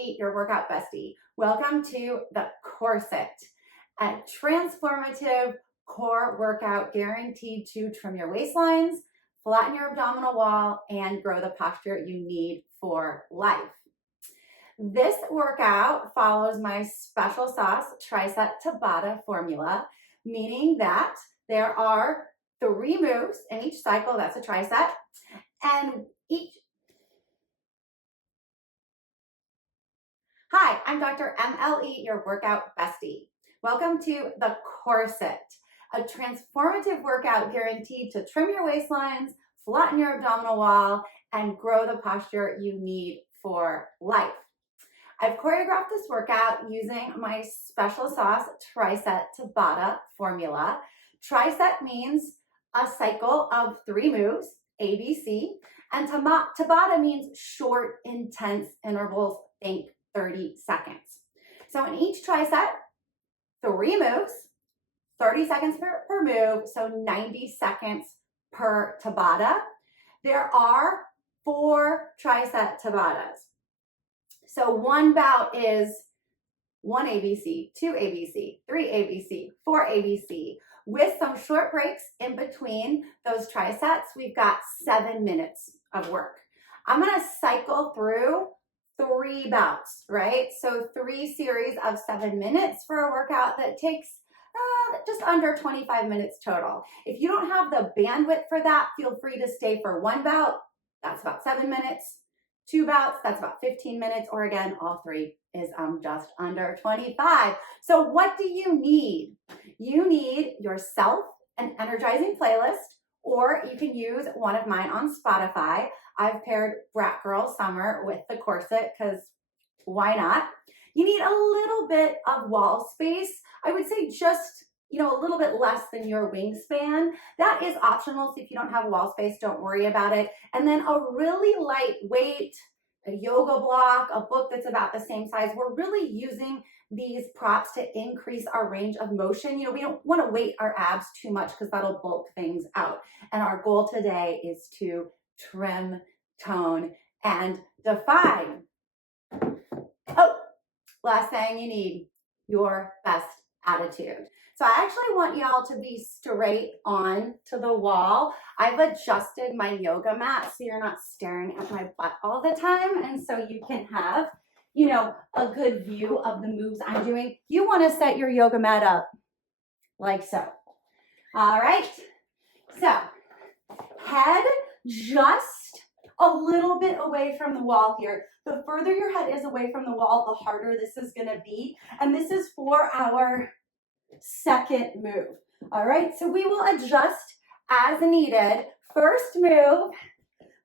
MLE, your workout bestie. Welcome to the Corset, a transformative core workout guaranteed to trim your waistlines, flatten your abdominal wall, and grow the posture you need for life. This workout follows my special sauce tri-set Tabata formula, meaning that there are 3 moves in each cycle. That's a tri-set, and Hi, I'm Dr. MLE, your workout bestie. Welcome to the Corset, a transformative workout guaranteed to trim your waistlines, flatten your abdominal wall, and grow the posture you need for life. I've choreographed this workout using my special sauce tri-set Tabata formula. Tri-set means a cycle of 3 moves, ABC, and Tabata means short, intense intervals, think 30 seconds. So in each tri-set, 3 moves, 30 seconds per move, so 90 seconds per Tabata. There are 4 tri-set Tabatas. So one bout is 1 ABC, 2 ABC, 3 ABC, 4 ABC. With some short breaks in between those tri-sets, we've got 7 minutes of work. I'm gonna cycle through 3 bouts, right? So 3 series of 7 minutes for a workout that takes just under 25 minutes total. If you don't have the bandwidth for that, feel free to stay for 1 bout. That's about 7 minutes. 2 bouts, that's about 15 minutes, or again, all 3 is just under 25. So what do you need? You need yourself an energizing playlist, or you can use one of mine on Spotify. I've paired Brat Girl Summer with the Corset because why not? You need a little bit of wall space. I would say just, a little bit less than your wingspan. That is optional, so if you don't have wall space, don't worry about it. And then a really lightweight, a yoga block, a book that's about the same size. We're really using these props to increase our range of motion. We don't want to weight our abs too much because that'll bulk things out. And our goal today is to trim, tone, and define. Oh, last thing you need, your best attitude. So I actually want y'all to be straight on to the wall. I've adjusted my yoga mat so you're not staring at my butt all the time, and so you can have, a good view of the moves I'm doing. You want to set your yoga mat up like so. All right. So head just a little bit away from the wall here. The further your head is away from the wall, the harder this is going to be. And this is for our second move. All right, so we will adjust as needed. First move,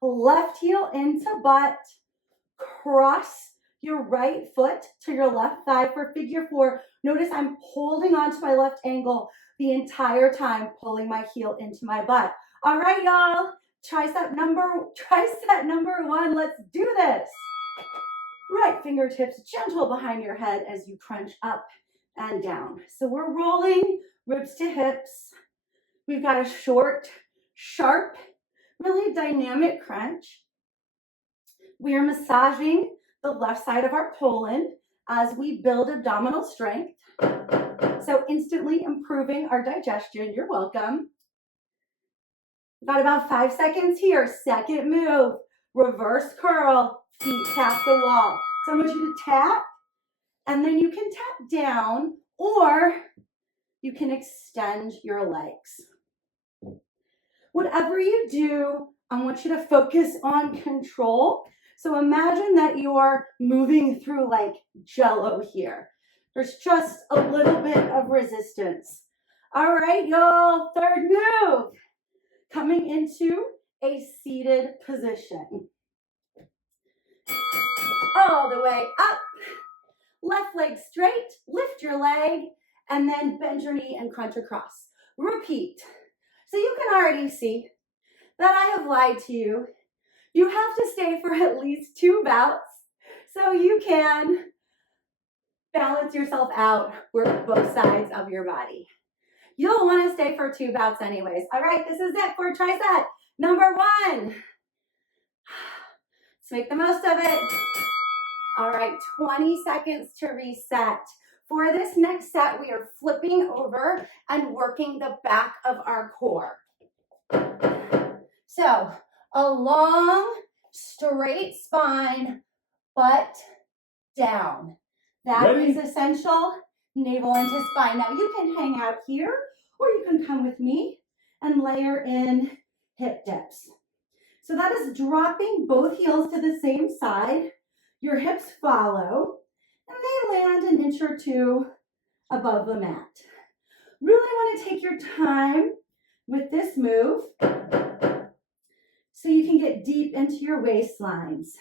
left heel into butt, cross your right foot to your left thigh for figure 4. Notice I'm holding on to my left ankle the entire time, pulling my heel into my butt. All right, y'all, tricep number 1, let's do this. Right fingertips gentle behind your head as you crunch up and down. So we're rolling ribs to hips. We've got a short, sharp, really dynamic crunch. We are massaging the left side of our colon as we build abdominal strength. So instantly improving our digestion. You're welcome. We've got about 5 seconds here. Second move, reverse curl, feet tap the wall. So I want you to tap, and then you can tap down, or you can extend your legs. Whatever you do, I want you to focus on control. So imagine that you're moving through like Jello here. There's just a little bit of resistance. All right, y'all, third move. Coming into a seated position. All the way up. Left leg straight, lift your leg, and then bend your knee and crunch across. Repeat. So you can already see that I have lied to you. You have to stay for at least 2 bouts so you can balance yourself out with both sides of your body. You'll want to stay for 2 bouts anyways. All right, this is it for tri-set number 1. Let's make the most of it. All right, 20 seconds to reset. For this next set, we are flipping over and working the back of our core. So, a long, straight spine, butt down. That is essential. Navel into spine. Now, you can hang out here, or you can come with me and layer in hip dips. So that is dropping both heels to the same side. Your hips follow, and they land an inch or two above the mat. Really want to take your time with this move so you can get deep into your waistlines.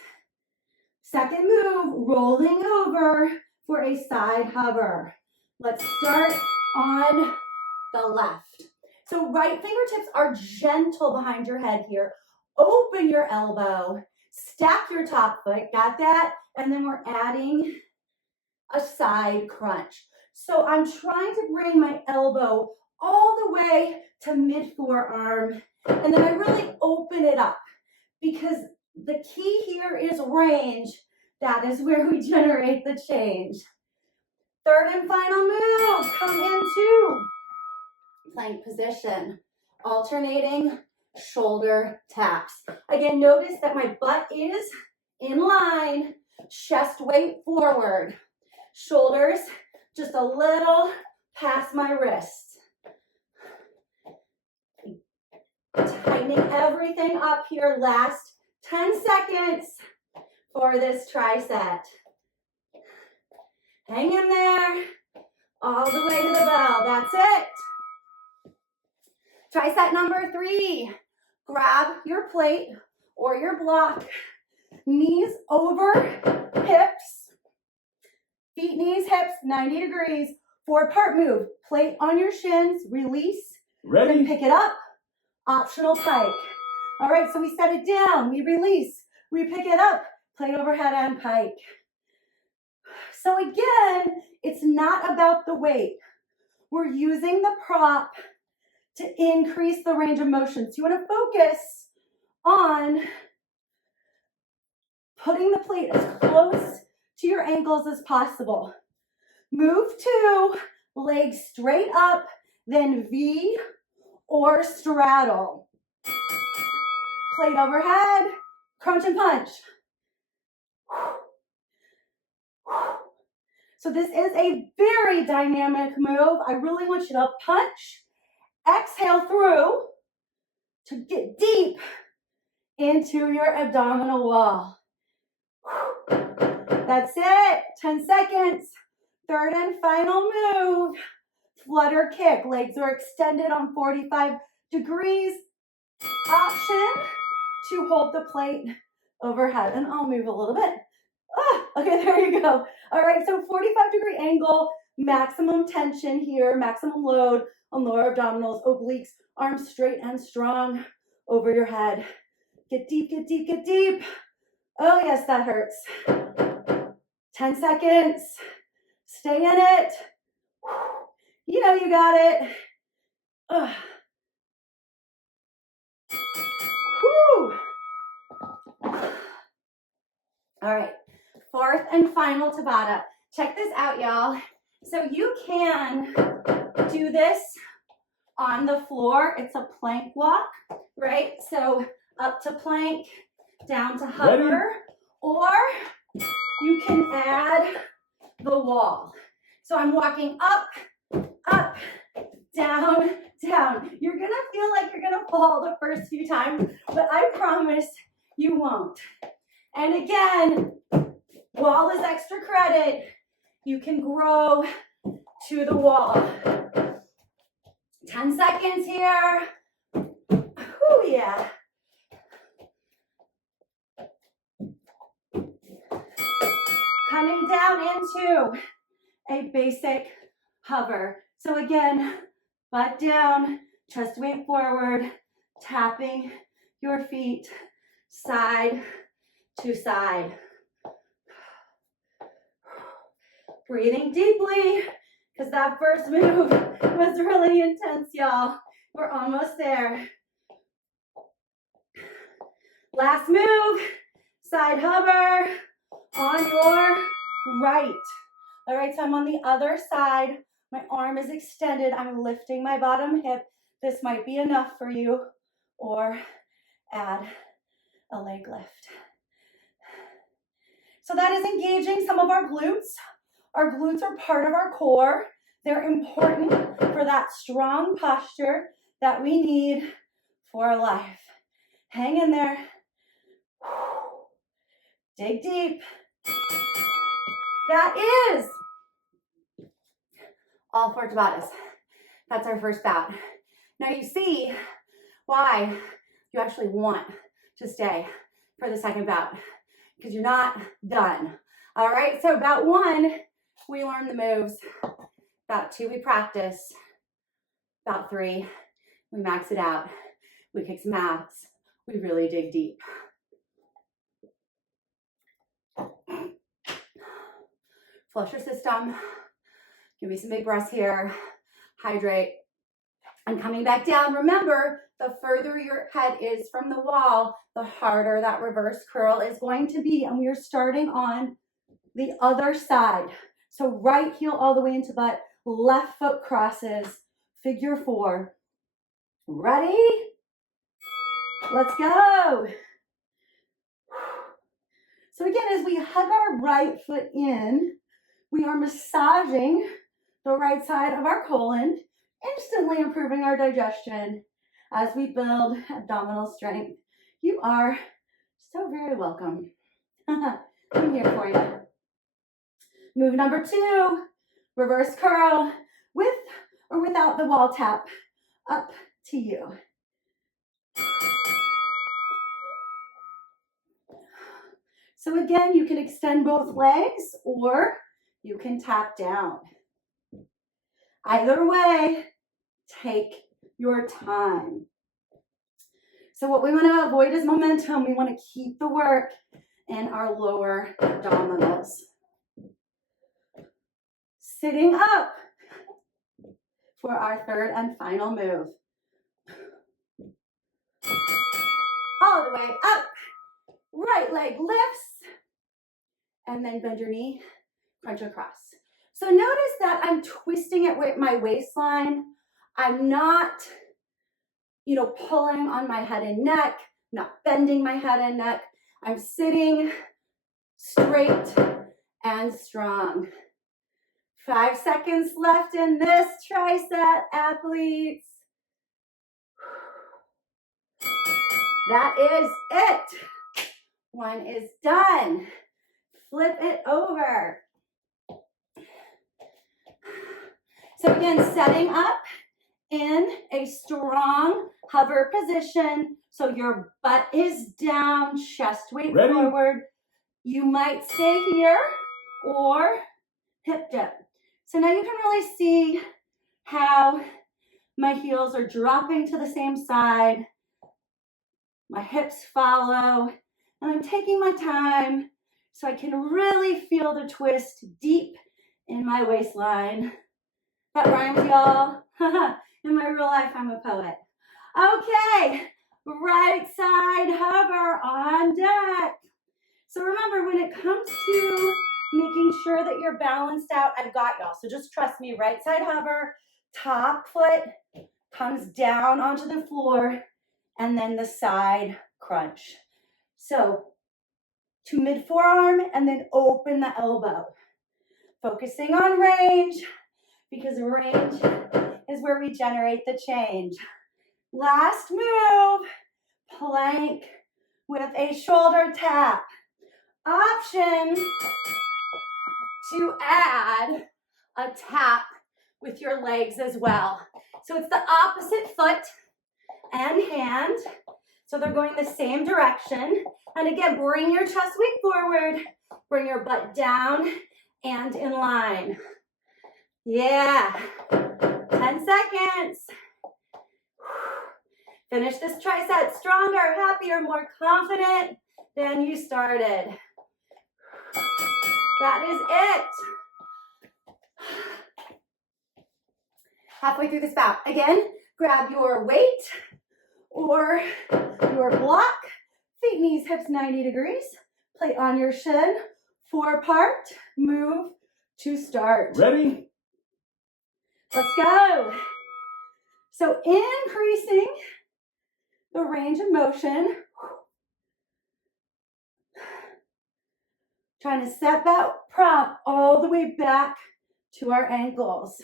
Second move, rolling over for a side hover. Let's start on the left. So right fingertips are gentle behind your head here. Open your elbow, stack your top foot, got that? And then we're adding a side crunch. So I'm trying to bring my elbow all the way to mid forearm, and then I really open it up because the key here is range. That is where we generate the change. Third and final move, come into plank position, alternating shoulder taps. Again, notice that my butt is in line, chest weight forward, shoulders just a little past my wrists. Tightening everything up here. Last 10 seconds for this tri-set. Hang in there, all the way to the bell. That's it. Tri-set number 3. Grab your plate or your block, knees over hips, feet, knees, hips, 90 degrees. 4-part move. Plate on your shins, release, then pick it up, optional pike. All right, so we set it down, we release, we pick it up, plate overhead and pike. So again, it's not about the weight. We're using the prop to increase the range of motion. So you want to focus on putting the plate as close to your ankles as possible. Move 2, legs straight up, then V or straddle. Plate overhead, crunch and punch. So this is a very dynamic move. I really want you to punch, exhale through to get deep into your abdominal wall. That's it, 10 seconds. Third and final move, flutter kick. Legs are extended on 45 degrees. Option to hold the plate overhead. And I'll move a little bit. Okay, there you go. All right, so 45-degree angle, maximum tension here, maximum load on lower abdominals, obliques, arms straight and strong over your head. Get deep, get deep, get deep. Oh yes, that hurts. 10 seconds. Stay in it. You know you got it. Whew. All right, 4th and final Tabata. Check this out, y'all. So you can do this on the floor. It's a plank walk, right? So up to plank, down to hover, or you can add the wall. So I'm walking up, up, down, down. You're gonna feel like you're gonna fall the first few times, but I promise you won't. And again, wall is extra credit. You can grow to the wall. 10 seconds here. Oh yeah. Coming down into a basic hover. So again, butt down, chest weight forward, tapping your feet side to side. Breathing deeply, because that first move was really intense, y'all. We're almost there. Last move, side hover, on your right. All right, so I'm on the other side. My arm is extended. I'm lifting my bottom hip. This might be enough for you, or add a leg lift. So that is engaging some of our glutes. Our glutes are part of our core. They're important for that strong posture that we need for life. Hang in there. Dig deep. That is all four Tabatas. That's our first bout. Now you see why you actually want to stay for the second bout, because you're not done. All right, so bout one, we learn the moves. Bout two, we practice. Bout three, we max it out. We kick some abs. We really dig deep. Flush your system. Give me some big breaths here. Hydrate. And coming back down, remember, the further your head is from the wall, the harder that reverse curl is going to be. And we are starting on the other side. So right heel all the way into butt, left foot crosses, figure four. Ready? Let's go. So again, as we hug our right foot in, we are massaging the right side of our colon, instantly improving our digestion as we build abdominal strength. You are so very welcome. I'm here for you. Move number two, reverse curl with or without the wall tap. Up to you. So again, you can extend both legs or you can tap down. Either way, take your time. So what we want to avoid is momentum. We want to keep the work in our lower abdominals. Sitting up for our third and final move. All the way up. Right leg lifts. And then bend your knee, crunch across. So notice that I'm twisting it with my waistline. I'm not, pulling on my head and neck, not bending my head and neck. I'm sitting straight and strong. 5 seconds left in this tri-set, athletes. That is it. One is done. Flip it over. So again, setting up in a strong hover position. So your butt is down, chest weight forward. You might stay here or hip dip. So now you can really see how my heels are dropping to the same side. My hips follow, and I'm taking my time so I can really feel the twist deep in my waistline. That rhymes, y'all. In my real life, I'm a poet. Okay, right side hover on deck. So remember, when it comes to making sure that you're balanced out, I've got y'all. So just trust me, right side hover, top foot comes down onto the floor, and then the side crunch. So to mid forearm, and then open the elbow. Focusing on range, because range is where we generate the change. Last move, plank with a shoulder tap. Option to add a tap with your legs as well. So it's the opposite foot and hand. So they're going the same direction. And again, bring your chest weight forward, bring your butt down and in line. Yeah, 10 seconds. Finish this tri-set stronger, happier, more confident than you started. That is it. Halfway through this bout. Again, grab your weight or your block. Feet, knees, hips 90 degrees. Plate on your shin 4-part move to start. Ready? Let's go. So increasing the range of motion. Trying to set that prop all the way back to our ankles.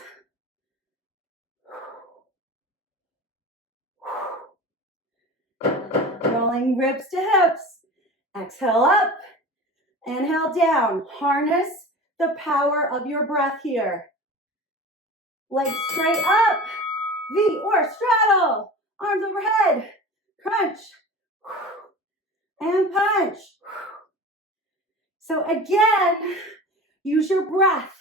Rolling ribs to hips. Exhale up. Inhale down. Harness the power of your breath here. Legs straight up. V or straddle. Arms overhead. Crunch. And punch. So again, use your breath.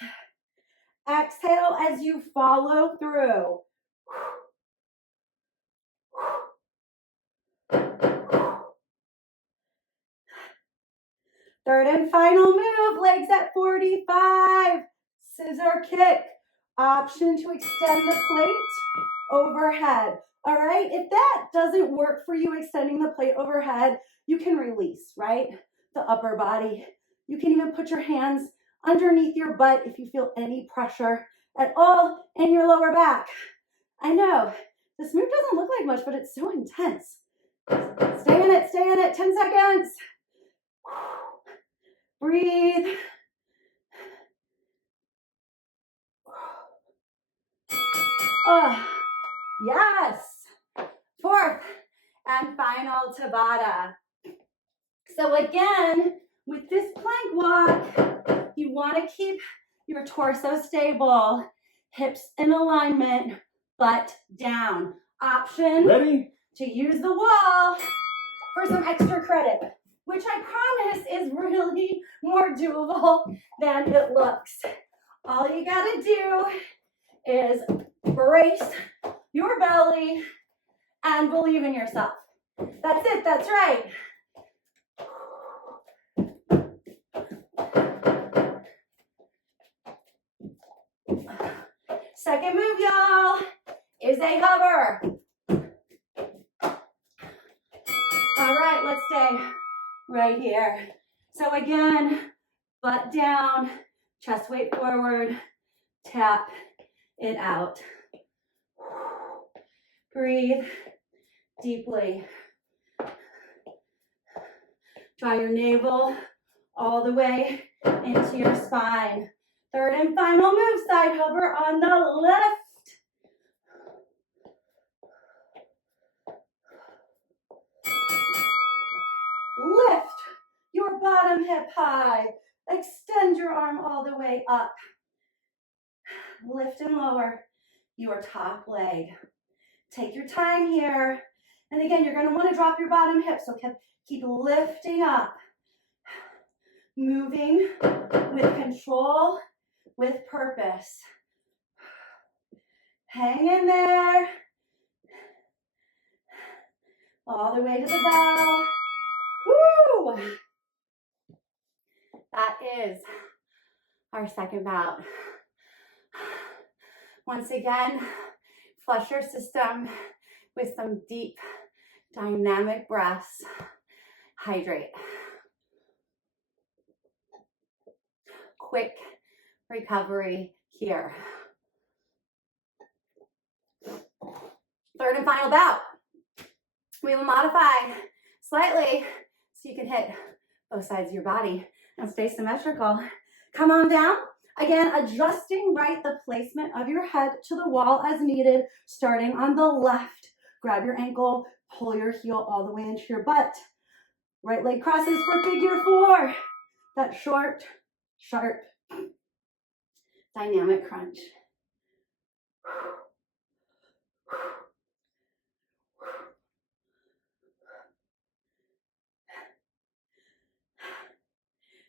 Exhale as you follow through. Third and final move, legs at 45. Scissor kick. Option to extend the plate overhead. All right, if that doesn't work for you, extending the plate overhead, you can release, right? The upper body. You can even put your hands underneath your butt if you feel any pressure at all in your lower back. I know, this move doesn't look like much, but it's so intense. Stay in it, 10 seconds. Breathe. Yes. Fourth and final Tabata. So again, with this plank walk, you want to keep your torso stable, hips in alignment, butt down. Option Ready? to use the wall for some extra credit, which I promise is really more doable than it looks. All you gotta do is brace your belly and believe in yourself. That's it, that's right. Second move, y'all, is a hover. All right, let's stay right here. So again, butt down, chest weight forward, tap it out. Breathe deeply. Draw your navel all the way into your spine. Third and final move, side hover on the left. Lift your bottom hip high. Extend your arm all the way up. Lift and lower your top leg. Take your time here. And again, you're going to want to drop your bottom hip, so keep lifting up. Moving with control, with purpose. Hang in there. All the way to the bell. Woo! That is our second bout. Once again, flush your system with some deep, dynamic breaths. Hydrate. Quick recovery here. Third and final bout. We will modify slightly so you can hit both sides of your body and stay symmetrical. Come on down. Again, adjusting the placement of your head to the wall as needed, starting on the left. Grab your ankle, pull your heel all the way into your butt. Right leg crosses for figure 4. That short, sharp, dynamic crunch.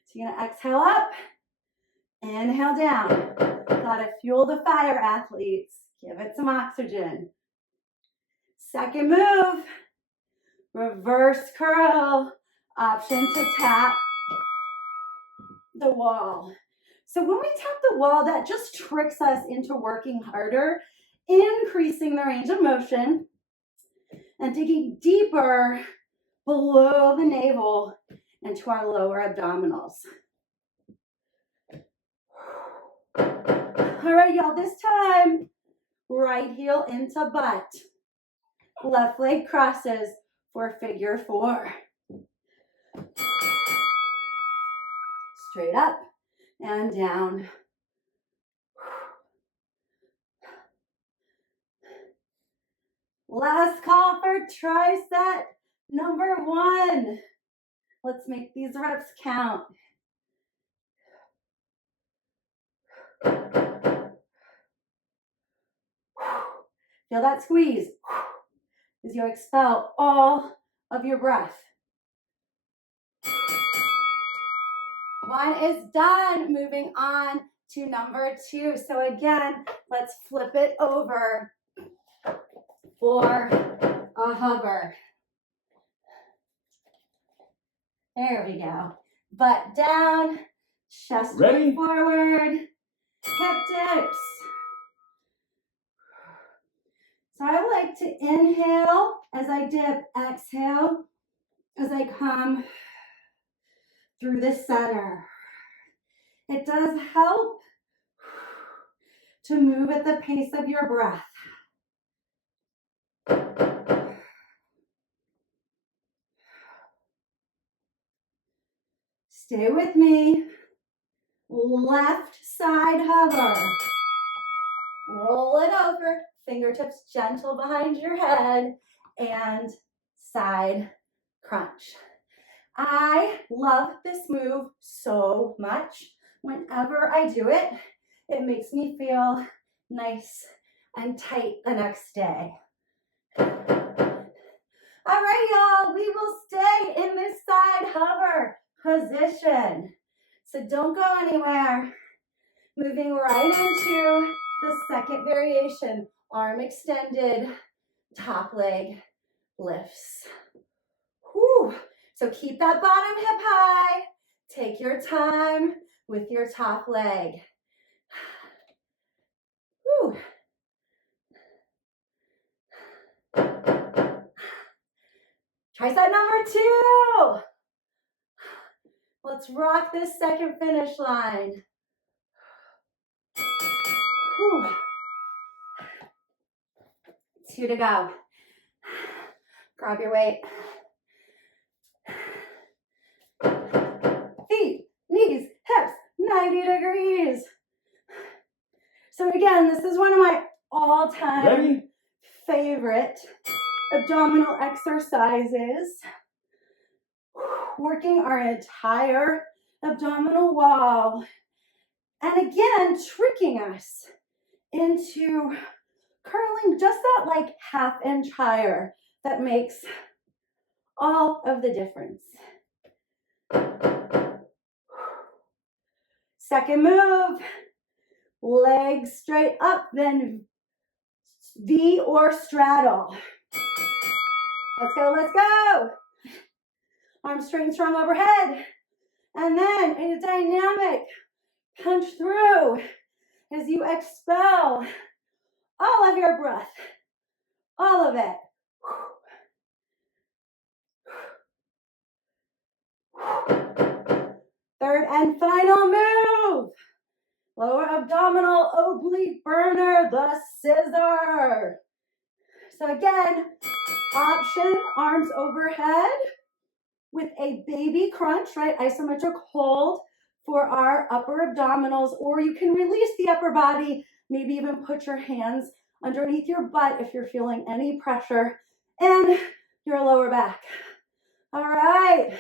So you're gonna exhale up, inhale down. Gotta fuel the fire, athletes. Give it some oxygen. Second move, reverse curl. Option to tap the wall. So when we tap the wall, that just tricks us into working harder, increasing the range of motion, and digging deeper below the navel into our lower abdominals. All right, y'all, this time, right heel into butt. Left leg crosses for figure 4. Straight up and down. Last call for tricep number 1. Let's make these reps count. Feel that squeeze as you expel all of your breath. 1 is done. Moving on to number 2. So again, let's flip it over for a hover. There we go. Butt down, chest Ready? forward, hip dips. So I like to inhale as I dip, exhale as I come through the center. It does help to move at the pace of your breath. Stay with me. Left side hover. Roll it over. Fingertips gentle behind your head. And side crunch. I love this move so much. Whenever I do it, it makes me feel nice and tight the next day. All right, y'all, we will stay in this side hover position. So don't go anywhere. Moving right into the second variation. Arm extended, top leg lifts. Whew. So keep that bottom hip high. Take your time with your top leg. Whew. Tricep number 2. Let's rock this second finish line. Whew. 2 to go. Grab your weight. Feet, knees, hips, 90 degrees. So again, this is one of my all-time favorite abdominal exercises. Working our entire abdominal wall. And again, tricking us into curling just that like half-inch higher. That makes all of the difference. Second move, legs straight up, then V or straddle. Let's go, let's go. Arms straight and strong overhead. And then in a dynamic punch through as you expel all of your breath, all of it. Third and final move. Lower abdominal oblique burner, the scissor. So again, option arms overhead with a baby crunch, right? Isometric hold for our upper abdominals, or you can release the upper body, maybe even put your hands underneath your butt if you're feeling any pressure in your lower back. All right,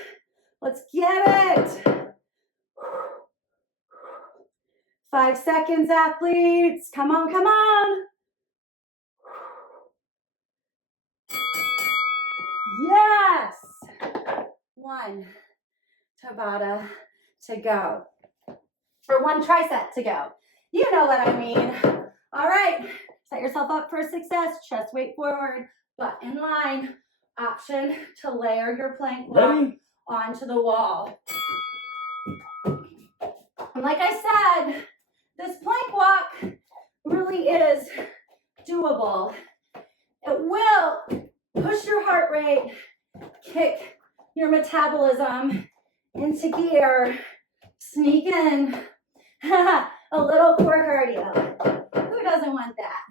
let's get it. 5 seconds, athletes. Come on, come on. Yes. 1 Tabata to go. Or 1 tricep to go. You know what I mean. All right. Set yourself up for success. Chest weight forward, butt in line. Option to layer your plank walk onto the wall. And like I said, this plank walk really is doable. It will push your heart rate, kick your metabolism into gear, sneak in a little core cardio. Who doesn't want that?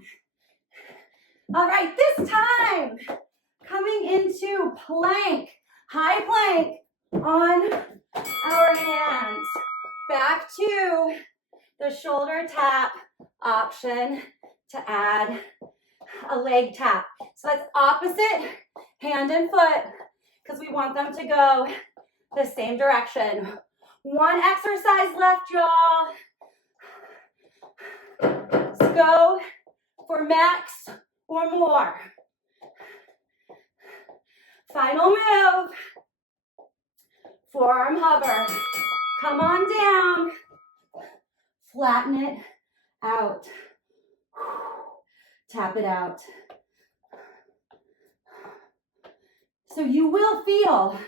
All right, this time, coming into plank, high plank on our hands. Back to the shoulder tap option to add a leg tap. So that's opposite hand and foot because we want them to go the same direction. One exercise left, y'all. Let's go for max or more. Final move. Forearm hover. Come on down. Flatten it out. Tap it out. So you will feel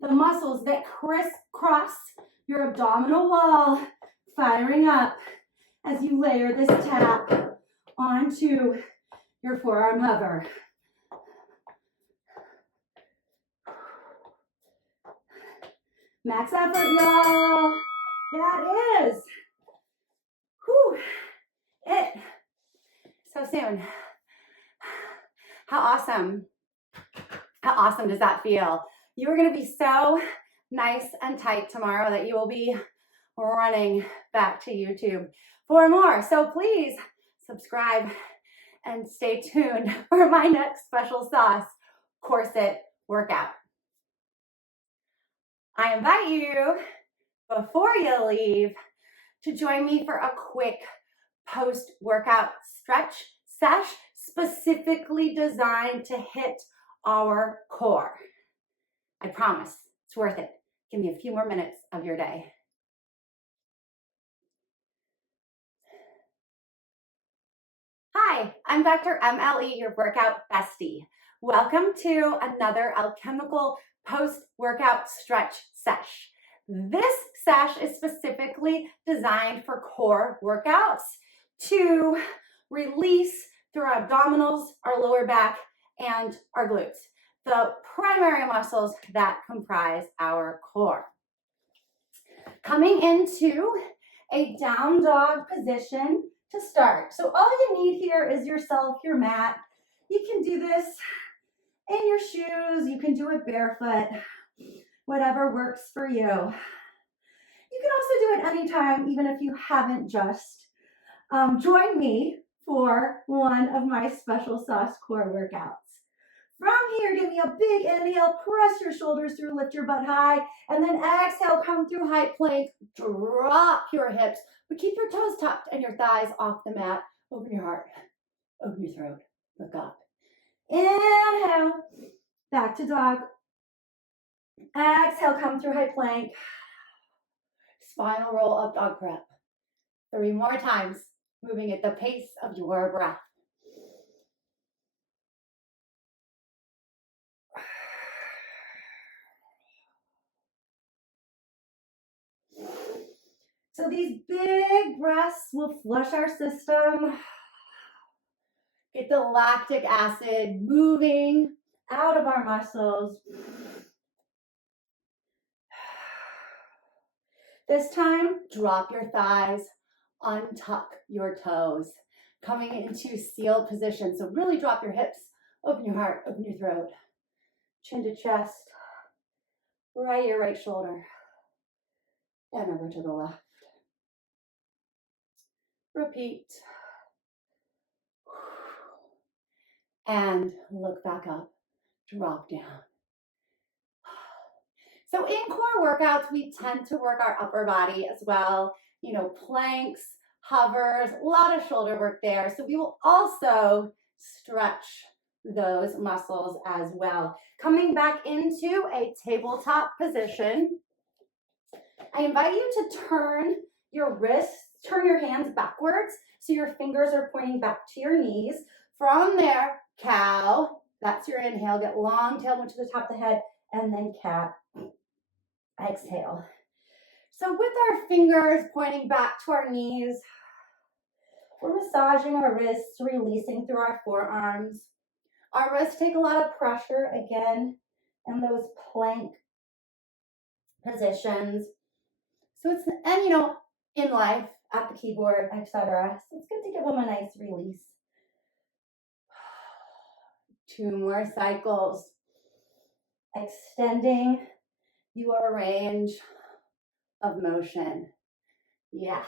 the muscles that crisscross your abdominal wall firing up as you layer this tap onto your forearm hover. Max effort, y'all. That is it. So soon. How awesome. How awesome does that feel? You are going to be so nice and tight tomorrow that you will be running back to YouTube for more. So please subscribe and stay tuned for my next special sauce corset workout. I invite you, before you leave, to join me for a quick post-workout stretch sesh specifically designed to hit our core. I promise it's worth it. Give me a few more minutes of your day. Hi, I'm Dr. MLE, your workout bestie. Welcome to another alchemical post-workout stretch sesh. This sesh is specifically designed for core workouts to release through our abdominals, our lower back, and our glutes, the primary muscles that comprise our core. Coming into a down dog position to start. So all you need here is yourself, your mat. You can do this in your shoes. You can do it barefoot, whatever works for you. You can also do it anytime, even if you haven't just. Join me for one of my special sauce core workouts. From here, give me a big inhale, press your shoulders through, lift your butt high, and then exhale, come through high plank, drop your hips, but keep your toes tucked and your thighs off the mat. Open your heart, open your throat, look up. Inhale, back to dog. Exhale, come through high plank. Spinal roll up, dog prep. 3 more times, moving at the pace of your breath. So these big breaths will flush our system, get the lactic acid moving out of our muscles. This time, drop your thighs, untuck your toes, coming into seal position. So really drop your hips, open your heart, open your throat, chin to chest, right ear, right shoulder, and over to the left. Repeat. And look back up, drop down. So in core workouts, we tend to work our upper body as well. You know, planks, hovers, a lot of shoulder work there. So we will also stretch those muscles as well. Coming back into a tabletop position, I invite you to turn your wrists, turn your hands backwards so your fingers are pointing back to your knees. From there, cow, that's your inhale, get long tailwind to the top of the head, and then cat, exhale. So with our fingers pointing back to our knees, we're massaging our wrists, releasing through our forearms. Our wrists take a lot of pressure, again, in those plank positions. So it's, and you know, in life, at the keyboard, etc. So it's good to give them a nice release. 2 more cycles. Extending Your range of motion. Yes.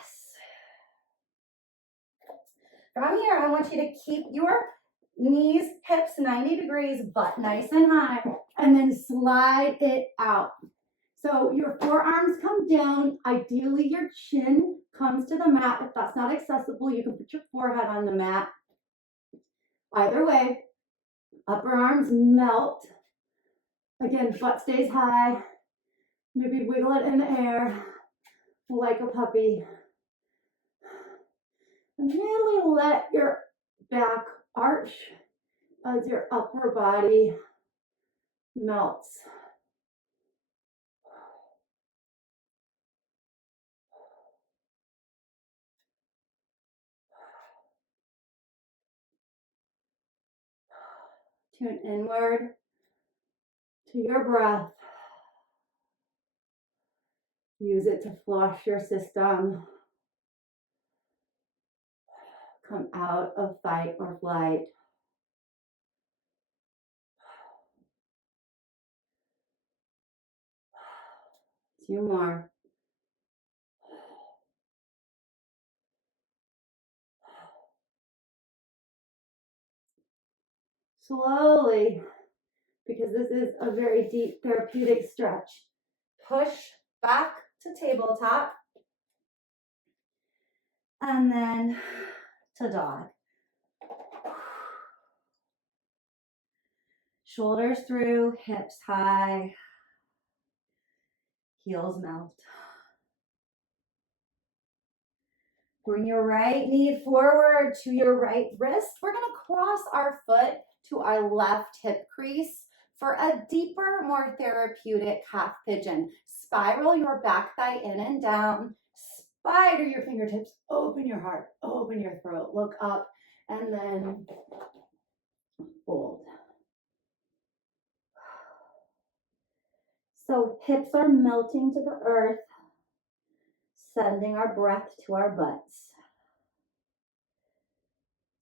From here, I want you to keep your knees, hips 90 degrees, butt nice and high, And then slide it out. So your forearms come down. Ideally, your chin comes to the mat. If that's not accessible, you can put your forehead on the mat. Either way, upper arms melt. Again, butt stays high. Maybe wiggle it in the air like a puppy. And really let your back arch as your upper body melts. Tune inward to your breath. Use it to flush your system. Come out of fight or flight. Two more. Slowly, because this is a very deep therapeutic stretch. push back to tabletop, and then to dog. Shoulders through, hips high, heels melt. Bring your right knee forward to your right wrist. We're going to cross our foot to our left hip crease for a deeper, more therapeutic half pigeon. Spiral your back thigh in and down. Spider your fingertips. Open your heart. Open your throat. Look up and then fold. So hips are melting to the earth, sending our breath to our butts.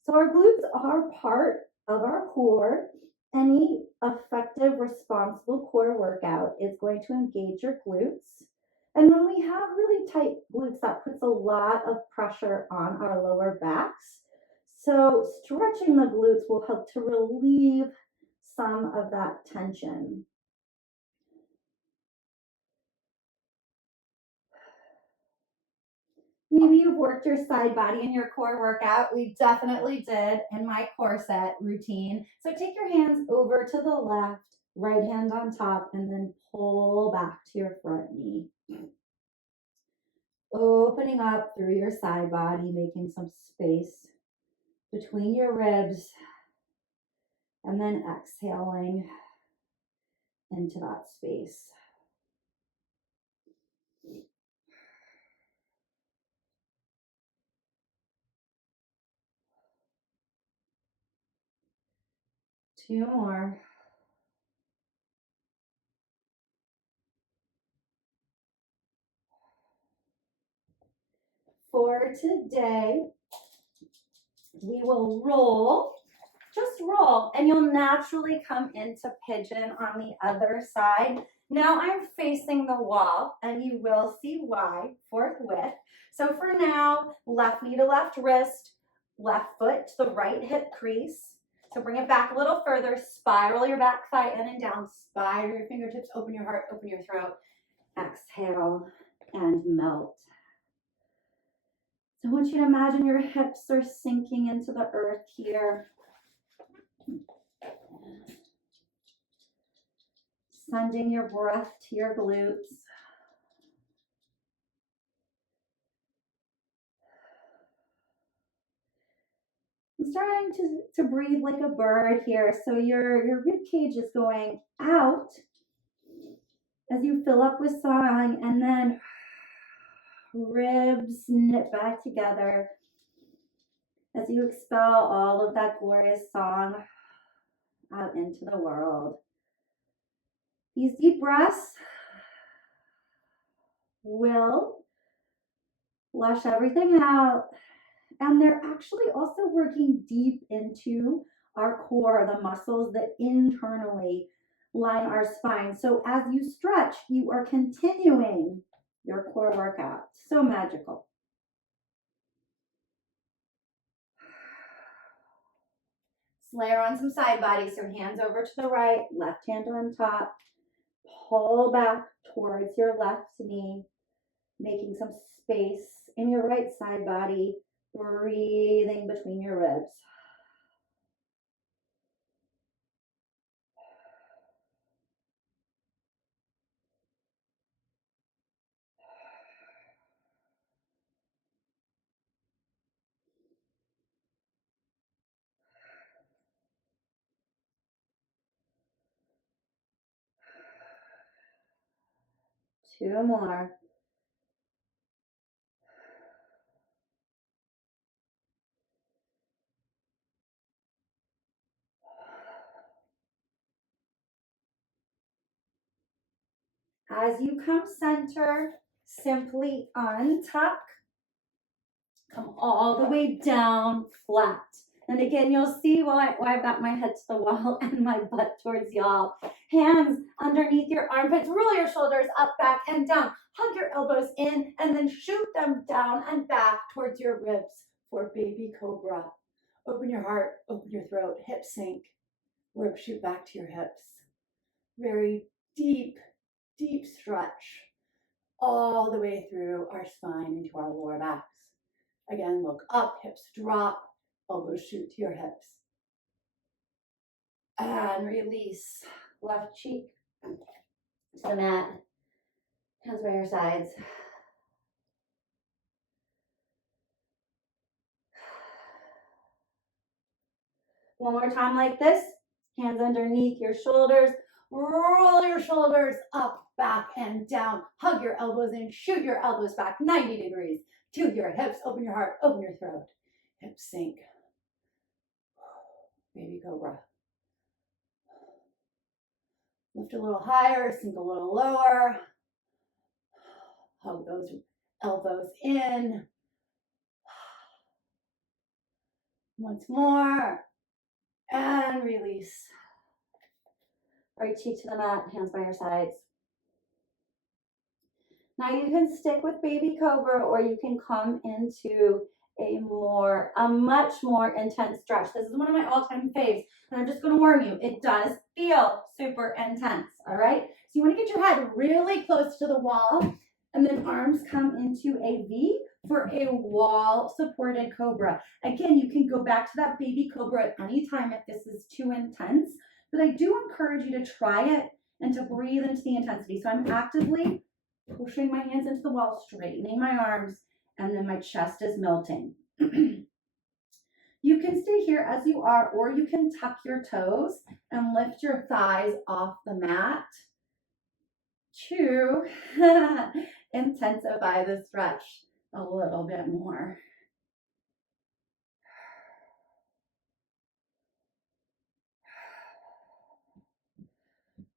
So our glutes are part of our core. Any effective, responsible core workout is going to engage your glutes. And when we have really tight glutes, that puts a lot of pressure on our lower backs. So stretching the glutes will help to relieve some of that tension. Maybe you've worked your side body in your core workout. We definitely did in my corset routine. So take your hands over to the left, right hand on top, and then pull back to your front knee. Opening up through your side body, making some space between your ribs, and then exhaling into that space. Two more. For today, we will roll, just roll, and you'll naturally come into pigeon on the other side. Now I'm facing the wall, and you will see why forthwith. So for now, left knee to left wrist, left foot to the right hip crease. So bring it back a little further, spiral your back thigh in and down, spiral your fingertips, open your heart, open your throat. Exhale and melt. So I want you to imagine your hips are sinking into the earth here. Sending your breath to your glutes. I'm starting to breathe like a bird here. So your rib cage is going out as you fill up with song, and then ribs knit back together as you expel all of that glorious song out into the world. These deep breaths will Flush everything out. And they're actually also working deep into our core, the muscles that internally line our spine. So as you stretch, you are continuing your core workout. So magical. Layer on some side body. So hands over to the right, left hand on top. Pull back towards your left knee, making some space in your right side body, breathing between your ribs. Two more. As you come center, simply untuck. Come all the way down flat. And again, you'll see why I've got my head to the wall and my butt towards y'all. Hands underneath your armpits. Roll your shoulders up, back, and down. Hug your elbows in and then shoot them down and back towards your ribs for baby cobra. Open your heart, open your throat, hips sink. Ribs shoot back to your hips. Very deep, deep stretch all the way through our spine into our lower backs. Again, look up, hips drop, elbows shoot to your hips. And release. Left cheek to the mat. Hands by your sides. One more time like this. Hands underneath your shoulders. Roll your shoulders up, back, and down. Hug your elbows in. Shoot your elbows back 90 degrees to your hips. Open your heart, open your throat. Hips sink. Baby cobra. Lift a little higher, sink a little lower. Hug those elbows in. Once more. And release. Right cheek to the mat, hands by your sides. Now you can stick with baby cobra or you can come into a much more intense stretch. This is one of my all-time faves, and I'm just going to warn you, it does feel super intense, all right? So you want to get your head really close to the wall, and then arms come into a V for a wall-supported cobra. Again, you can go back to that baby cobra at any time if this is too intense, but I do encourage you to try it and to breathe into the intensity. So I'm actively pushing my hands into the wall, straightening my arms, and then my chest is melting. You can stay here as you are, or you can tuck your toes and lift your thighs off the mat to intensify the stretch a little bit more.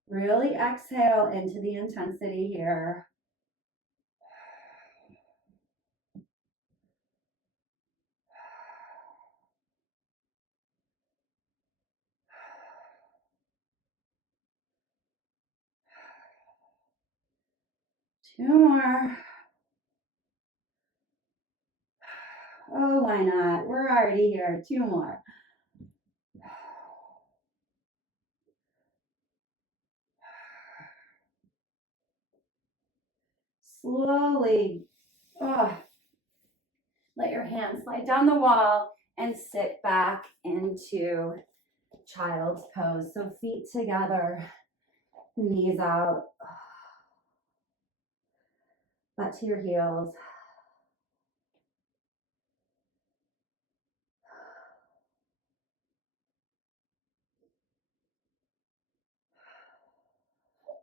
Really exhale into the intensity here. Two more. Oh, why not? We're already here. Two more. Slowly. Let your hands slide down the wall and sit back into child's pose. So feet together, knees out, butt to your heels.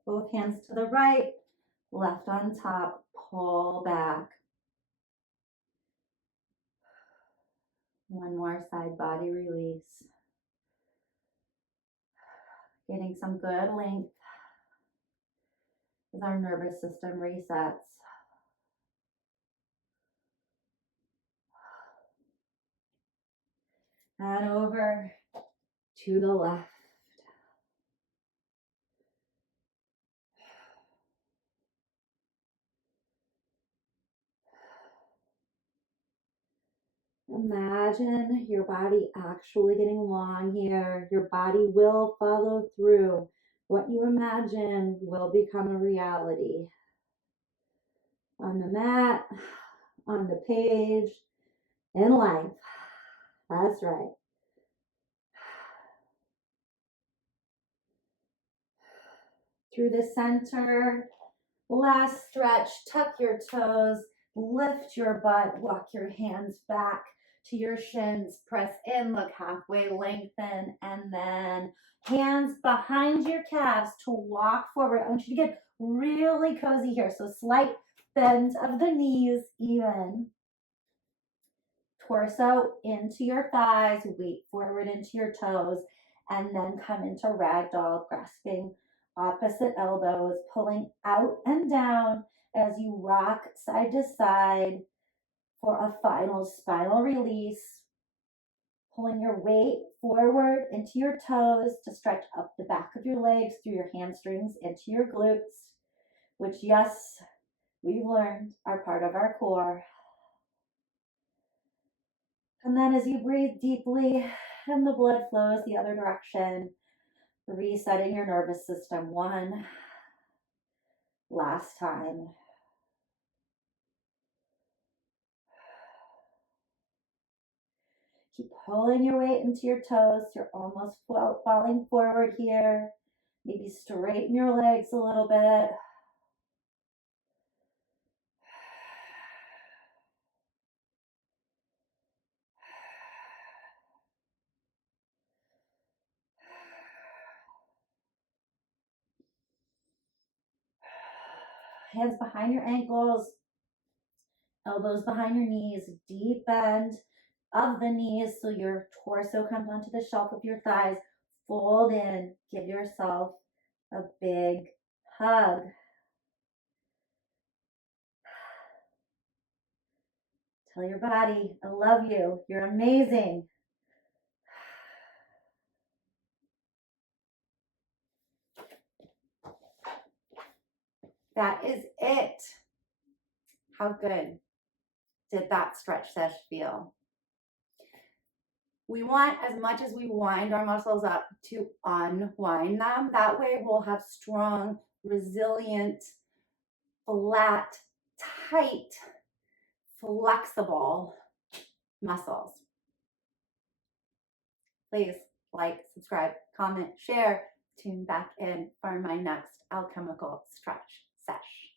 Both hands to the right, left on top, pull back. One more side body release. Getting some good length as our nervous system resets. and over to the left. Imagine your body actually getting long here. Your body will follow through. What you imagine will become a reality. On the mat, on the page, in life. That's right. Through the center. Last stretch. Tuck your toes. Lift your butt. Walk your hands back to your shins. Press in. Look halfway. Lengthen. And then hands behind your calves to walk forward. I want you to get really cozy here. So slight bend of the knees even. Torso into your thighs, weight forward into your toes, and then come into ragdoll, grasping opposite elbows, pulling out and down as you rock side to side for a final spinal release. Pulling your weight forward into your toes to stretch up the back of your legs through your hamstrings into your glutes, which, yes, we've learned are part of our core. And then as you breathe deeply and the blood flows the other direction, resetting your nervous system one last time. Keep pulling your weight into your toes. You're almost falling forward here. Maybe straighten your legs a little bit. Hands behind your ankles, elbows behind your knees, deep bend of the knees so your torso comes onto the shelf of your thighs. Fold in, give yourself a big hug. Tell your body, I love you, you're amazing. That is it. How good did that stretch session feel? We want, as much as we wind our muscles up, to unwind them. That way we'll have strong, resilient, flat, tight, flexible muscles. Please like, subscribe, comment, share. Tune back in for my next alchemical stretch sesh.